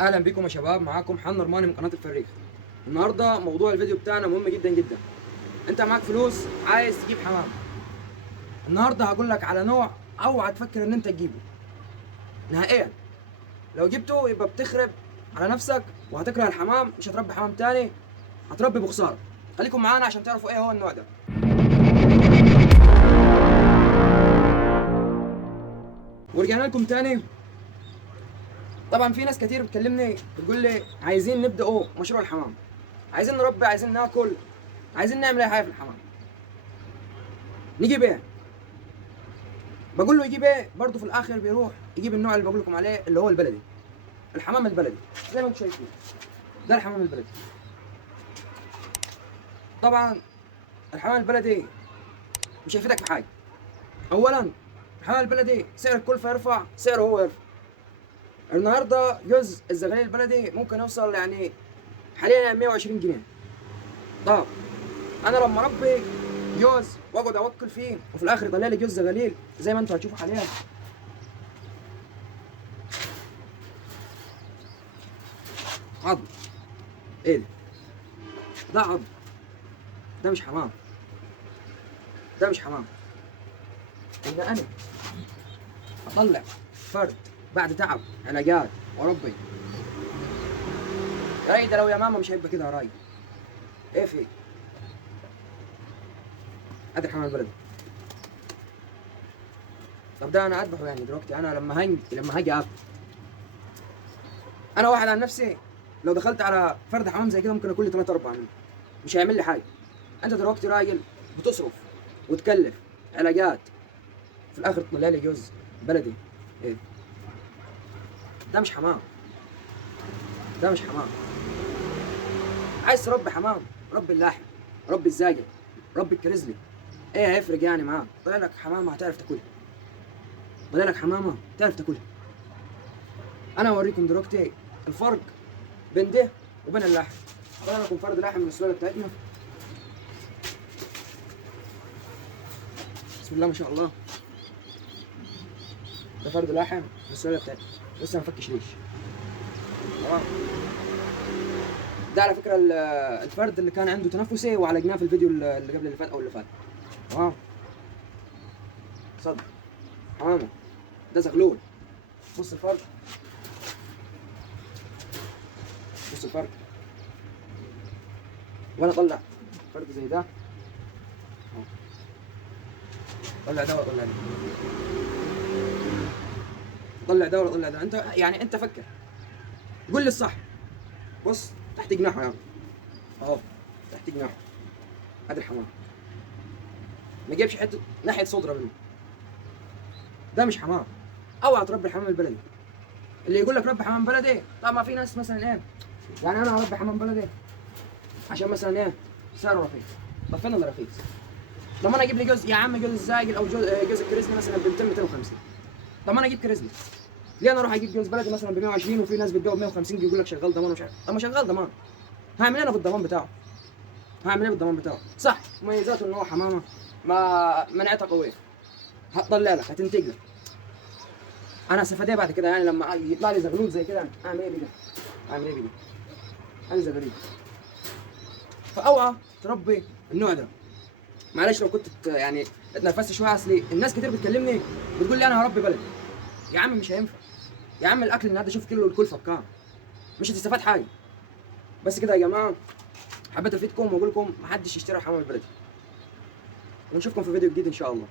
اهلا بكم يا شباب، معاكم حنا رماني من قناه الفريق. النهارده موضوع الفيديو بتاعنا مهم جدا جدا. انت معاك فلوس عايز تجيب حمام، النهارده هقول لك على نوع اوعى تفكر ان انت تجيبه نهائيا. لو جبته يبقى بتخرب على نفسك وهتكره الحمام، مش هتربي حمام تاني، هتربي بخساره. خليكم معانا عشان تعرفوا ايه هو النوع ده. ورجعنا لكم تاني. طبعا في ناس كتير بتكلمني بتقول لي عايزين نبداوا مشروع الحمام، عايزين نربي، عايزين ناكل، عايزين نعمل اي حاجه في الحمام. نجيب ايه؟ بقول له يجيب ايه؟ برضه في الاخر بيروح يجيب النوع اللي بقول لكم عليه اللي هو البلدي، الحمام البلدي زي ما انتم شايفين. ده الحمام البلدي. طبعا الحمام البلدي مش هيفيدك في حاجه. اولا الحمام البلدي سعر الكلفه يرفع، سعره هو يرفع. النهارده جزء الزغاليل البلدي ممكن يوصل يعني حاليا 120 جنيه. طب انا لما اربي جوز واقعد اوكل فيه وفي الاخر يطلع لي جوز زغاليل زي ما انتم هتشوفوا حاليا، عظم. ايه ده؟ ده عظم، ده مش حمام، ده مش حمام. ان انا اطلع فرد بعد تعب علاجات وربي، يا راي ده لو يا ماما مش هيبقى كده يا راي. ايه في ادي الحمام البلدي. طب ده انا اذبحه يعني دلوقتي؟ انا لما هاجي اكل، انا واحد عن نفسي لو دخلت على فرد حمام زي كده ممكن اكل لي 3 4 منه، مش هيعمل لي حاجه. انت دلوقتي راجل بتصرف وتكلف علاجات، في الاخر تطلع لي جوز بلدي. ايه ده؟ مش حمام، ده مش حمام. عايز تربي حمام ربي اللاحم، ربي الزاجل، ربي الكرزلي. ايه هيفرق يعني معاه؟ طلع لك حمامه هتعرف تاكلها، طلع لك حمامه تعرف تاكلها. انا اوريكم دلوقتي الفرق بين ده وبين اللحم. طلع لكم فرد لحم من السلاله بتاعتنا، بسم الله ما شاء الله. ده فرد لحم من السلاله بتاعتنا لسه ما فكش ليش. تمام. ده على فكره الفرد اللي كان عنده تنفسي وعالجناه في الفيديو اللي قبل اللي فات او اللي فات. تمام. صدق حمامه، ده زغلول. بص الفرق، بص الفرق. وانا اطلع فرد زي ده، طلع ده وطلع ده، طلع ده ولا طلع ده. انت يعني انت فكر، قول لي الصح. بص تحت جناحه يعني، اهو تحت جناحه ادي الحمام، ما جابش حته ناحيه صدره منه. ده مش حمام. اوعى تربي الحمام البلدي. اللي يقول لك ربي حمام بلدي، طب ما في ناس مثلا ايه، يعني انا هربي حمام بلدي عشان مثلا ايه سعره رخيص. طب فين اللي رخيص؟ طب انا اجيب لي جوز يا عم، جوز الزاجل او جوز الكريزلي مثلا ب 200 250. طب انا اجيب كريزلي ليه؟ انا اروح اجيب جوز بلدي مثلا ب 120 وفي ناس بتبيعه ب 150 يقول لك شغال ضمان ومش عارف. طب ما شغال ضمان، هعمل ايه انا بالضمان بتاعه؟ هعمل ايه بالضمان بتاعه؟ صح مميزاته ان هو حمامه ما مناعتها قويه، هتطلع لك، هتنتج لك. انا استفاد ايه بعد كده يعني لما يطلع لي زغلول زي كده؟ اعمل ايه بيه؟ اعمل ايه بيه؟ انا زغلول. فاوعى تربي النوع ده. معلش لو كنت يعني اتنفست شويه، اصلي الناس كتير بتكلمني بتقول لي انا هربي بلدي. يا عم مش هينفع يا عم، الاكل النهارده شوف كيلو الكلفه بكام، مش هتستفاد حاجه. بس كده يا جماعه، حبيت افيدكم واقول لكم محدش يشتري حمام البلدي، ونشوفكم في فيديو جديد ان شاء الله.